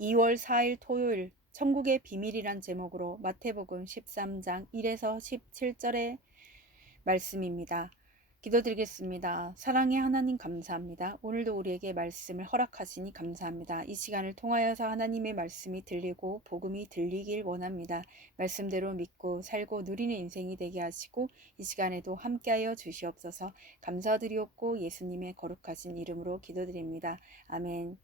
2월 4일 토요일 천국의 비밀이란 제목으로 마태복음 13장 1에서 17절의 말씀입니다. 기도드리겠습니다. 사랑의 하나님 감사합니다. 오늘도 우리에게 말씀을 허락하시니 감사합니다. 이 시간을 통하여서 하나님의 말씀이 들리고 복음이 들리길 원합니다. 말씀대로 믿고 살고 누리는 인생이 되게 하시고 이 시간에도 함께하여 주시옵소서. 감사드리옵고 예수님의 거룩하신 이름으로 기도드립니다. 아멘.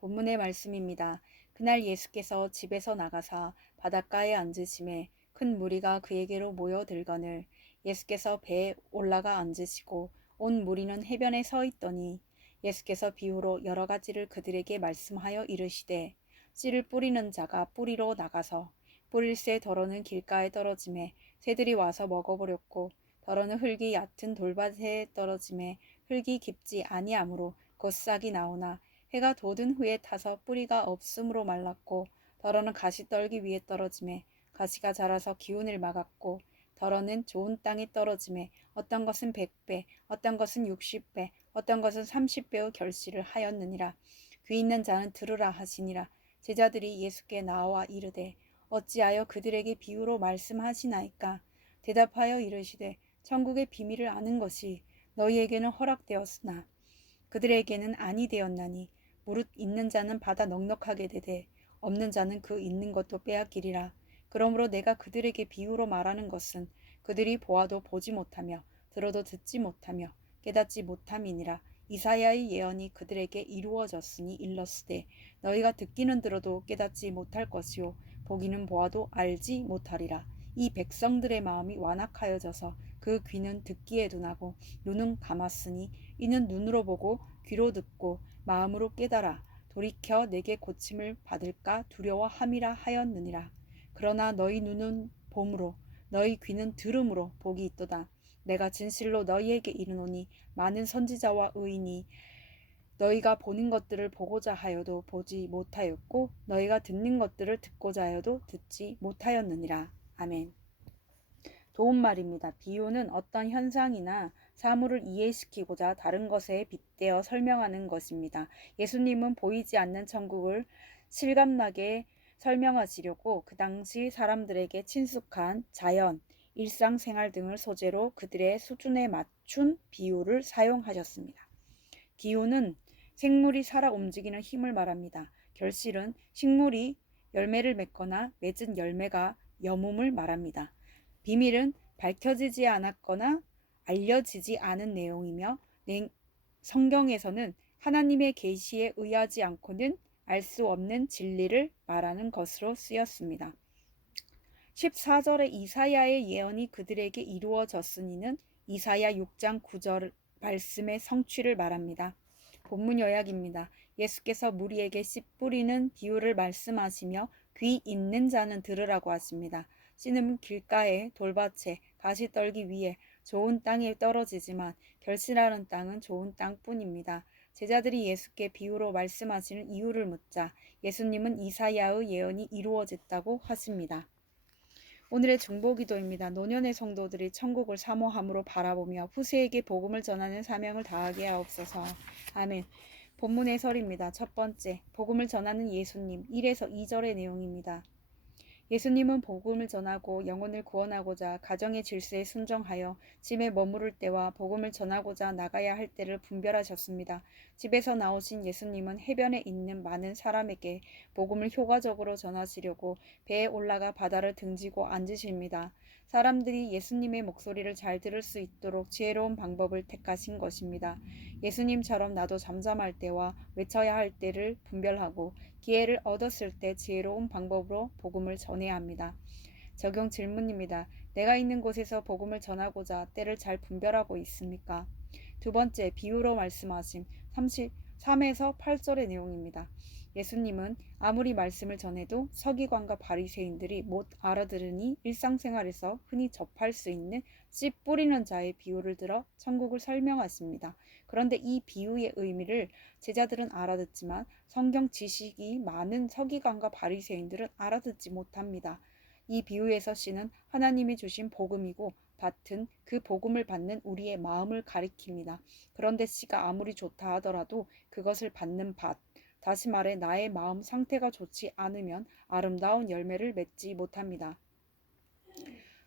본문의 말씀입니다. 그날 예수께서 집에서 나가사 바닷가에 앉으심에 큰 무리가 그에게로 모여들거늘 예수께서 배에 올라가 앉으시고 온 무리는 해변에 서 있더니 예수께서 비유로 여러 가지를 그들에게 말씀하여 이르시되 씨를 뿌리는 자가 뿌리로 나가서 뿌릴새 덜어는 길가에 떨어짐에 새들이 와서 먹어버렸고 덜어는 흙이 얕은 돌밭에 떨어짐에 흙이 깊지 아니하므로 곧 싹이 나오나 해가 돋은 후에 타서 뿌리가 없음으로 말랐고 덜어는 가시떨기 위에 떨어짐에 가시가 자라서 기운을 막았고 덜어는 좋은 땅에 떨어짐에 어떤 것은 100배 어떤 것은 60배 어떤 것은 30배의 결실을 하였느니라. 귀 있는 자는 들으라 하시니라. 제자들이 예수께 나와 이르되 어찌하여 그들에게 비유로 말씀하시나이까. 대답하여 이르시되 천국의 비밀을 아는 것이 너희에게는 허락되었으나 그들에게는 아니 되었나니 무릇 있는 자는 받아 넉넉하게 되되 없는 자는 그 있는 것도 빼앗기리라. 그러므로 내가 그들에게 비유로 말하는 것은 그들이 보아도 보지 못하며 들어도 듣지 못하며 깨닫지 못함이니라. 이사야의 예언이 그들에게 이루어졌으니 일렀으되 너희가 듣기는 들어도 깨닫지 못할 것이요 보기는 보아도 알지 못하리라. 이 백성들의 마음이 완악하여져서 그 귀는 듣기에 둔하고 눈은 감았으니 이는 눈으로 보고 귀로 듣고 마음으로 깨달아 돌이켜 내게 고침을 받을까 두려워함이라 하였느니라. 그러나 너희 눈은 봄으로 너희 귀는 들음으로 복이 있도다. 내가 진실로 너희에게 이르노니 많은 선지자와 의인이 너희가 보는 것들을 보고자 하여도 보지 못하였고 너희가 듣는 것들을 듣고자 하여도 듣지 못하였느니라. 아멘. 도움말입니다. 비유는 어떤 현상이나 사물을 이해시키고자 다른 것에 빗대어 설명하는 것입니다. 예수님은 보이지 않는 천국을 실감나게 설명하시려고 그 당시 사람들에게 친숙한 자연, 일상생활 등을 소재로 그들의 수준에 맞춘 비유를 사용하셨습니다. 기후는 생물이 살아 움직이는 힘을 말합니다. 결실은 식물이 열매를 맺거나 맺은 열매가 여몸을 말합니다. 비밀은 밝혀지지 않았거나 알려지지 않은 내용이며 성경에서는 하나님의 계시에 의하지 않고는 알 수 없는 진리를 말하는 것으로 쓰였습니다. 14절의 이사야의 예언이 그들에게 이루어졌으니는 이사야 6장 9절 말씀의 성취를 말합니다. 본문 요약입니다. 예수께서 무리에게 씨 뿌리는 비유를 말씀하시며 귀 있는 자는 들으라고 하십니다. 씨는 길가에 돌밭에 가시떨기 위에 좋은 땅에 떨어지지만 결실하는 땅은 좋은 땅뿐입니다. 제자들이 예수께 비유로 말씀하시는 이유를 묻자 예수님은 이사야의 예언이 이루어졌다고 하십니다. 오늘의 중보기도입니다. 노년의 성도들이 천국을 사모함으로 바라보며 후세에게 복음을 전하는 사명을 다하게 하옵소서. 아멘. 본문 해설입니다. 첫 번째, 복음을 전하는 예수님 1에서 2절의 내용입니다. 예수님은 복음을 전하고 영혼을 구원하고자 가정의 질서에 순종하여 집에 머무를 때와 복음을 전하고자 나가야 할 때를 분별하셨습니다. 집에서 나오신 예수님은 해변에 있는 많은 사람에게 복음을 효과적으로 전하시려고 배에 올라가 바다를 등지고 앉으십니다. 사람들이 예수님의 목소리를 잘 들을 수 있도록 지혜로운 방법을 택하신 것입니다. 예수님처럼 나도 잠잠할 때와 외쳐야 할 때를 분별하고 기회를 얻었을 때 지혜로운 방법으로 복음을 전해야 합니다. 적용 질문입니다. 내가 있는 곳에서 복음을 전하고자 때를 잘 분별하고 있습니까? 두 번째, 비유로 말씀하심 33에서 8절의 내용입니다. 예수님은 아무리 말씀을 전해도 서기관과 바리새인들이 못 알아들으니 일상생활에서 흔히 접할 수 있는 씨 뿌리는 자의 비유를 들어 천국을 설명하십니다. 그런데 이 비유의 의미를 제자들은 알아듣지만 성경 지식이 많은 서기관과 바리새인들은 알아듣지 못합니다. 이 비유에서 씨는 하나님이 주신 복음이고 밭은 그 복음을 받는 우리의 마음을 가리킵니다. 그런데 씨가 아무리 좋다 하더라도 그것을 받는 밭, 다시 말해 나의 마음 상태가 좋지 않으면 아름다운 열매를 맺지 못합니다.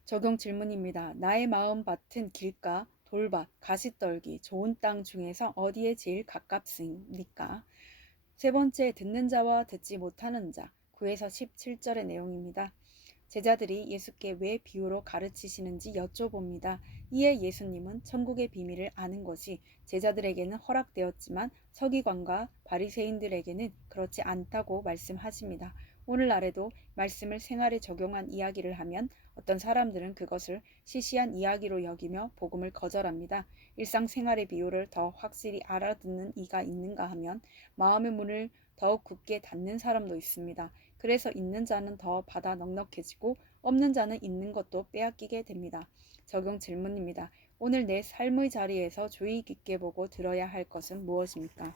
적용 질문입니다. 나의 마음 밭은 길가, 돌밭, 가시떨기, 좋은 땅 중에서 어디에 제일 가깝습니까? 세 번째, 듣는 자와 듣지 못하는 자. 9에서 17절의 내용입니다. 제자들이 예수께 왜 비유로 가르치시는지 여쭤봅니다. 이에 예수님은 천국의 비밀을 아는 것이 제자들에게는 허락되었지만 서기관과 바리새인들에게는 그렇지 않다고 말씀하십니다. 오늘날에도 말씀을 생활에 적용한 이야기를 하면 어떤 사람들은 그것을 시시한 이야기로 여기며 복음을 거절합니다. 일상생활의 비유를 더 확실히 알아듣는 이가 있는가 하면 마음의 문을 더욱 굳게 닫는 사람도 있습니다. 그래서 있는 자는 더 받아 넉넉해지고 없는 자는 있는 것도 빼앗기게 됩니다. 적용 질문입니다. 오늘 내 삶의 자리에서 주의 깊게 보고 들어야 할 것은 무엇입니까?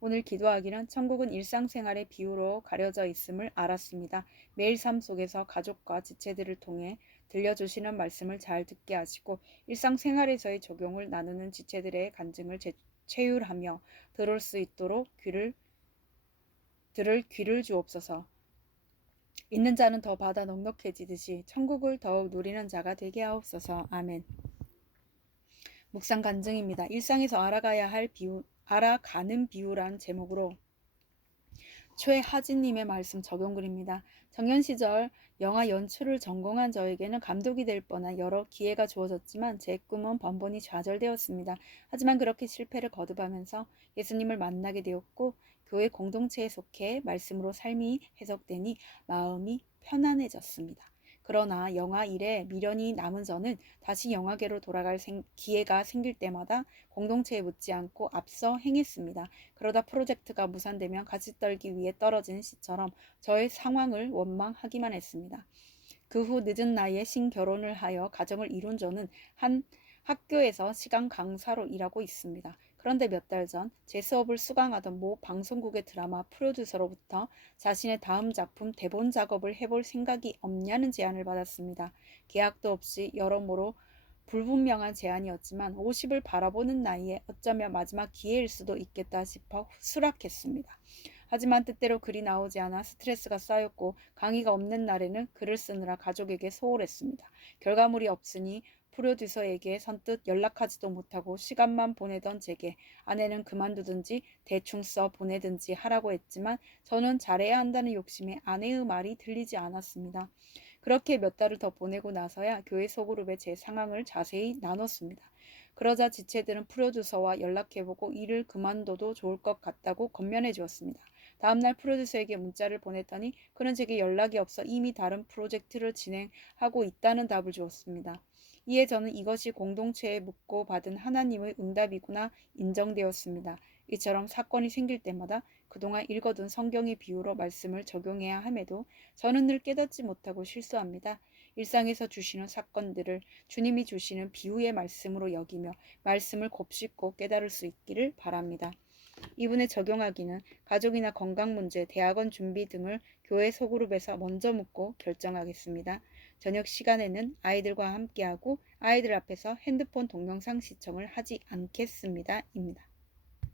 오늘 기도하기는 천국은 일상생활의 비유로 가려져 있음을 알았습니다. 매일 삶 속에서 가족과 지체들을 통해 들려주시는 말씀을 잘 듣게 하시고 일상생활에서의 적용을 나누는 지체들의 간증을 체휼하며 들을 수 있도록 들을 귀를 주옵소서. 있는 자는 더 받아 넉넉해지듯이 천국을 더욱 누리는 자가 되게 하옵소서. 아멘. 묵상 간증입니다. 일상에서 알아가는 비유란 제목으로 최하진님의 말씀 적용글입니다. 청년 시절 영화 연출을 전공한 저에게는 감독이 될 뻔한 여러 기회가 주어졌지만 제 꿈은 번번이 좌절되었습니다. 하지만 그렇게 실패를 거듭하면서 예수님을 만나게 되었고 교회 공동체에 속해 말씀으로 삶이 해석되니 마음이 편안해졌습니다. 그러나 영화 일에 미련이 남은 저는 다시 영화계로 돌아갈 기회가 생길 때마다 공동체에 묻지 않고 앞서 행했습니다. 그러다 프로젝트가 무산되면 가시떨기 위에 떨어진 시처럼 저의 상황을 원망하기만 했습니다. 그 후 늦은 나이에 신결혼을 하여 가정을 이룬 저는 한 학교에서 시간 강사로 일하고 있습니다. 그런데 몇 달 전 제 수업을 수강하던 모 방송국의 드라마 프로듀서로부터 자신의 다음 작품 대본 작업을 해볼 생각이 없냐는 제안을 받았습니다. 계약도 없이 여러모로 불분명한 제안이었지만 50을 바라보는 나이에 어쩌면 마지막 기회일 수도 있겠다 싶어 수락했습니다. 하지만 뜻대로 글이 나오지 않아 스트레스가 쌓였고 강의가 없는 날에는 글을 쓰느라 가족에게 소홀했습니다. 결과물이 없으니 프로듀서에게 선뜻 연락하지도 못하고 시간만 보내던 제게 아내는 그만두든지 대충 써 보내든지 하라고 했지만 저는 잘해야 한다는 욕심에 아내의 말이 들리지 않았습니다. 그렇게 몇 달을 더 보내고 나서야 교회 소그룹에 제 상황을 자세히 나눴습니다. 그러자 지체들은 프로듀서와 연락해보고 일을 그만둬도 좋을 것 같다고 권면해 주었습니다. 다음날 프로듀서에게 문자를 보냈더니 그는 제게 연락이 없어 이미 다른 프로젝트를 진행하고 있다는 답을 주었습니다. 이에 저는 이것이 공동체에 묻고 받은 하나님의 응답이구나 인정되었습니다. 이처럼 사건이 생길 때마다 그동안 읽어둔 성경의 비유로 말씀을 적용해야 함에도 저는 늘 깨닫지 못하고 실수합니다. 일상에서 주시는 사건들을 주님이 주시는 비유의 말씀으로 여기며 말씀을 곱씹고 깨달을 수 있기를 바랍니다. 이분에 적용하기는 가족이나 건강 문제, 대학원 준비 등을 교회 소그룹에서 먼저 묻고 결정하겠습니다. 저녁 시간에는 아이들과 함께하고 아이들 앞에서 핸드폰 동영상 시청을 하지 않겠습니다. 입니다.